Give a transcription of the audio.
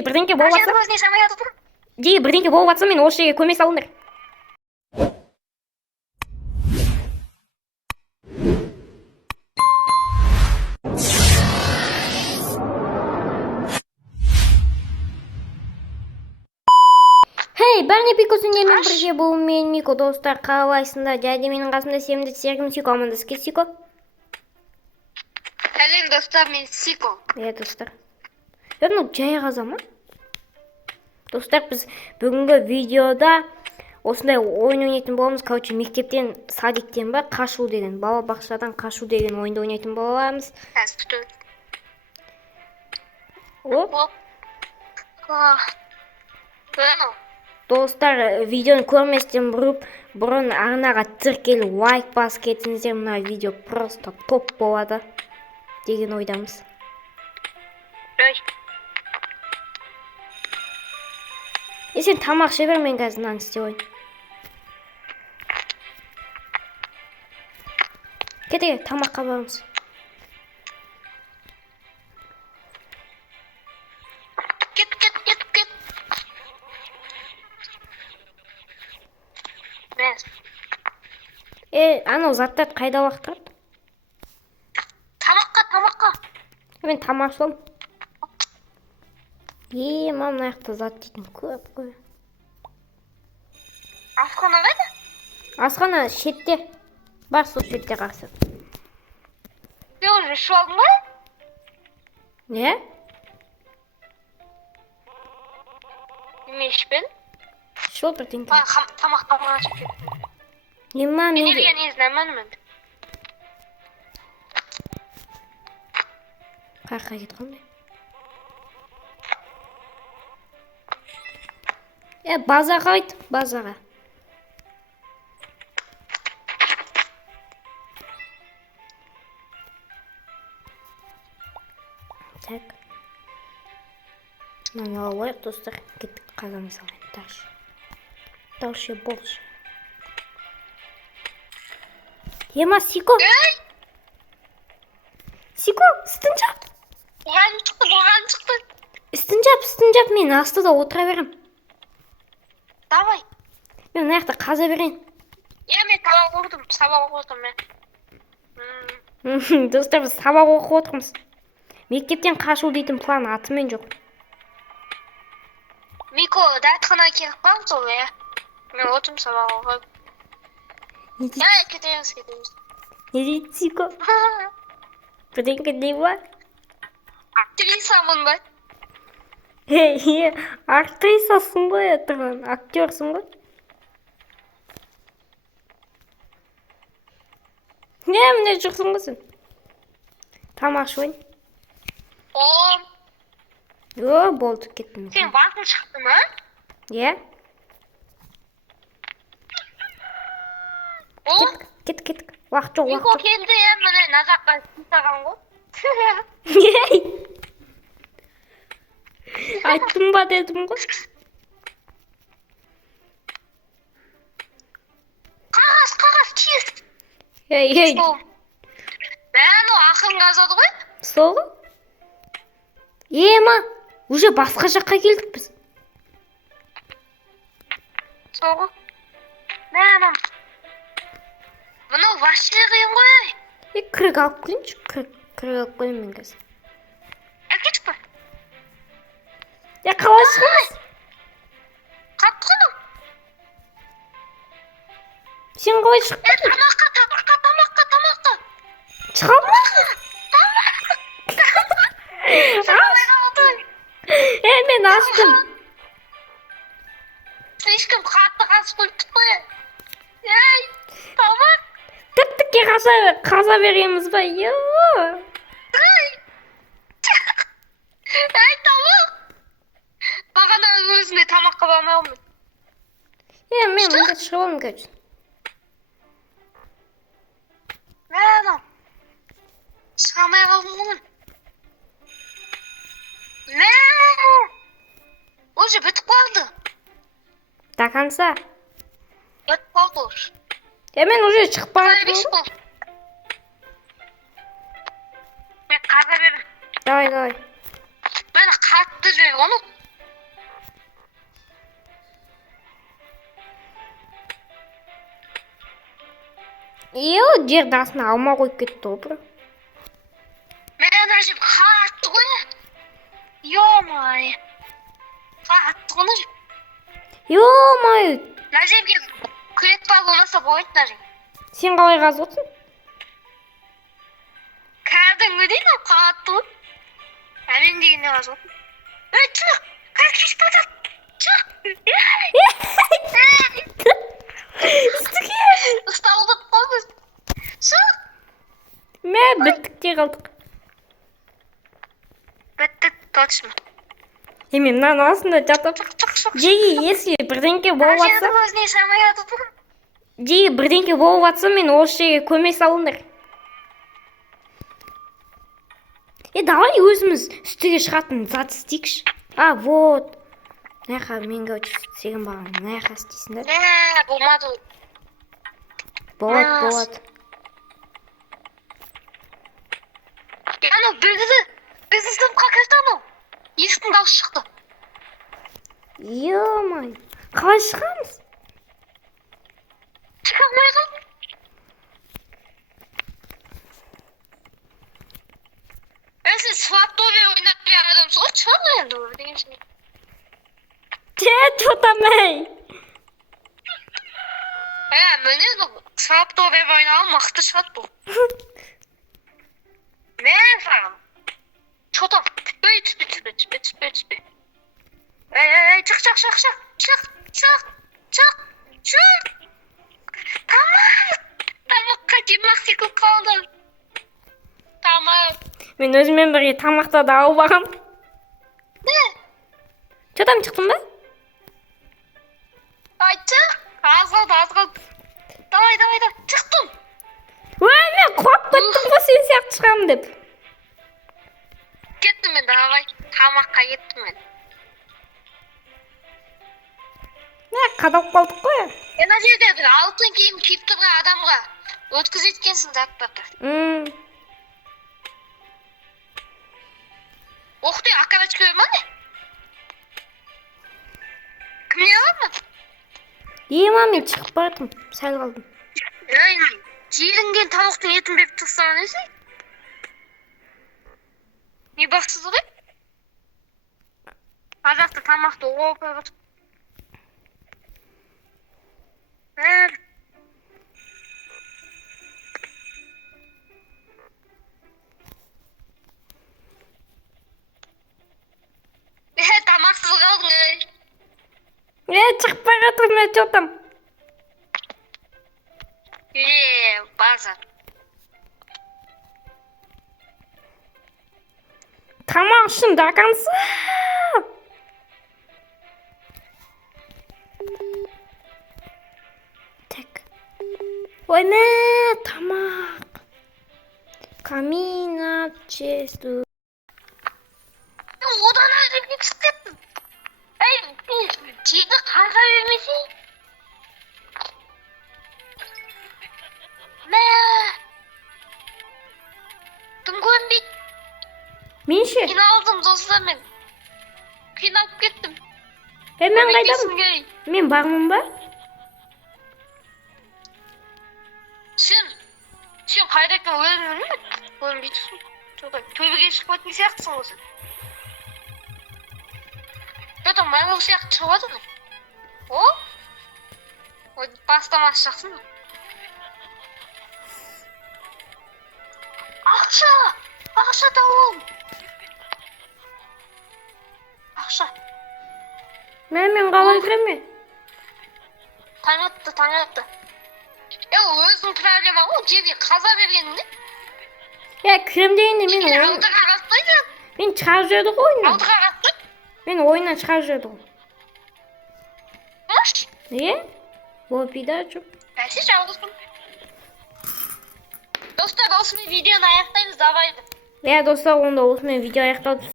Бірдеңке болып жатса, бірдеңке болып жатса мен осы жерге көме салыңдар. Хей, бәріне Пикосын елмен бірге бұл мен Мико, достар, қалайсыңдар? Дәде менің қасымда сенімді серігім Сико, амандасып кет, Сико. Сәлем достар, мен Сико. Достар. Мынау жай қаза ма? Достар, біз бүгінгі видеода осындай ойын ойнайтын боламыз. Короче, мектептен, садиктен ба, қашу деген, бала бақшадан қашу деген ойынды ойнайтын боламыз. Достар, видеоны көрместен бұрын арнаға тіркеліп лайк басып кетсеңіздер, мына видео просто топ болады деген ойдамыз. Сен тамақ ше бер, мен қазір мынаны істеп ойын. Кетеге, тамаққа барамыз. Анау заттарды қайда лақтырады? Тамаққа. Мен тамақ солым. Мына жақта зат дейтін көп қой. Асхана қайда? Асхана шетте. Бар, сол шетте қарсы. Сен уже ішіп алдың ба? Не? Неме ішпен? Шол бірдеңке. Тамақтан ашып кет. Нема менде. Энергия не знаю мен. Қайыққа кет қандай? Базаға айт, базаға. Так. Мынаны алайық, достар. Кеттік, қазаны салайын. Дальше больше. Ема, Сико. Сико, үстін жап. Оған шықты. Үстін жап. Мен астыда отыра берем. Давай. Мен мына жақта қаза берейін. Мен сабақ оқыдым мен. Достар, біз сабақ оқып отырмыз. Мектептен қашу дейтін план атымен жоқ. Мико, дәретханаға келіп қалдым сол, Мен отырмын сабақ оқып. Кетеміз. Не дейді, Сико? Бірдеңке не бар? Актрисамын ба? Актрисасың ғой, отырған. Актерсың ғой. Міне жүрсің ғой сен? Тамақ ішіп ойын. Болды, кеттім. Сен басың шықты ма? Кеттік. Уақыт жоқ, Мико келді, міне назаққа саған ғой. Айттым ба дедім ғой. Қағаз, тез. Бәні ақын қазады ғой? Сол ғой? Ема, уже басқа жаққа келдік біз. Сол ғой? Бәнім. Мұны вообще қиын ғой. Кірік алып келінші. Кірік алып қойым мен қазір. Әкетші ба? Қалай шығамыз? Қатты қойдым. Сен қалай шықпадың? Тамаққа. Шыға алмадың? Мен аштым. Ешкім қатты қасып қойыптық қой. Тамақ. Тіп-тікке қаза береміз ба? Тамақ. Бағана өзіме тамаққа бармай алмын. Мен мұнда шығып алдым көз. Шығамай қалдым ғой. Уже бітіп қалды. До конца. Бітіп қалды уже. Мен уже шығып баратырмын. Мен қаза берем. Давай. Мен қатты жер оны. Ол жерді астына алма қойып кетті ғой бірақ. Мен ана жеп қатты ғой. Ё-моё. Қатты ғой. Ё-моё, Мына жерге күрек бар болмаса болады мына жерге. сен қалай қазып отырсың? Кәдімгідей мынау қатты ғой. Әмен дегенде қазып отырмын. Чық! Как кешіп жатыр? Чық! Ұсталдық қой біз. Чық! Мә, біттік те қалдық. Біттік, точно. Мен мынаның астында жатып, Чық. жеге если бірдеңке болып жатса, Әженің өзіне самолет ұтыр. жеге бірдеңке болып жатса, мен осы жерге көмек салыңдар. Давай өзіміз үстіге шығатын зат істейікші. Вот. Мына мен короче істеген бағым. Мына істейсің да? Болмады. Болады. Анау біздің сыныпқа кірді анау. Есіктің дауысы шықты. Ё-моё, қалай шығамыз? Шыға алмай қалдым. Сен сваптове ойнап келген адамсыз ғой, шыға енді ол деген сөз. Что там, ей? Міне бұл сваптове ойнауы мықты шығады бұл. Мен саған. Что там? Түспе. Ей, чық. Тамаққа демақ секілді қалды. Тамақ. Мен өзіммен бірге тамақта да алып бағам. Не? Что там шықтың ба? Айтшы. Аз қалды. Давай. Шықтым. Мен құлап кеттім ғой сен сияқты шығамын деп. Кеттім мен, давай. Тамаққа кеттім мен. Қадалып қалдық қой. Ана жерде алтын киім киіп тұрған адамға өткізеткенсің заттарды. Ух ты, акабачка ма не? Кімне қалдың? Мен шығып бардым, сәл қалдым. Желінген тауықтың етін беріп тұрсаған есі? Не бақсыз ғой? Қазақта тамақты оғып өтіп. Тамақсыз қалдың ей. Шығып бара жатырмын, мен что там? Базар. Тамақ үшін до конца. Так. Ой, тамақ. Камина честу. Одан әлемге түсіп кеттім. Жерді қаза бермесей. Дым көрінбейді. Мен ше? Қиналдым достар мен. Қиналып кеттім. Мен қайдамын? Мен бағымын ба? Сен қайда екен өзің білмейді. Көрінбейді. Төбеге шығып өткен сияқтысың осы. Что-то майлық сияқты шығып отыр. Бастамасы жақсың. Ақша тауым. Ақша. Мен қалай кіреме? Таң атты. Өзің проблема ғой, жерге қаза бергеніңде. Кірем дегенде мен Алдыға қастайды. Мен шығарып жіберді ғой ойыннан. Алдыға қастайды. Мен ойыннан шығарып жіберді ғой. Маш? Опида жоқ. Бәсе жалғызбын. Достар, осымен видеоны аяқтаймыз, давай. Достар, онда осымен видео аяқталды.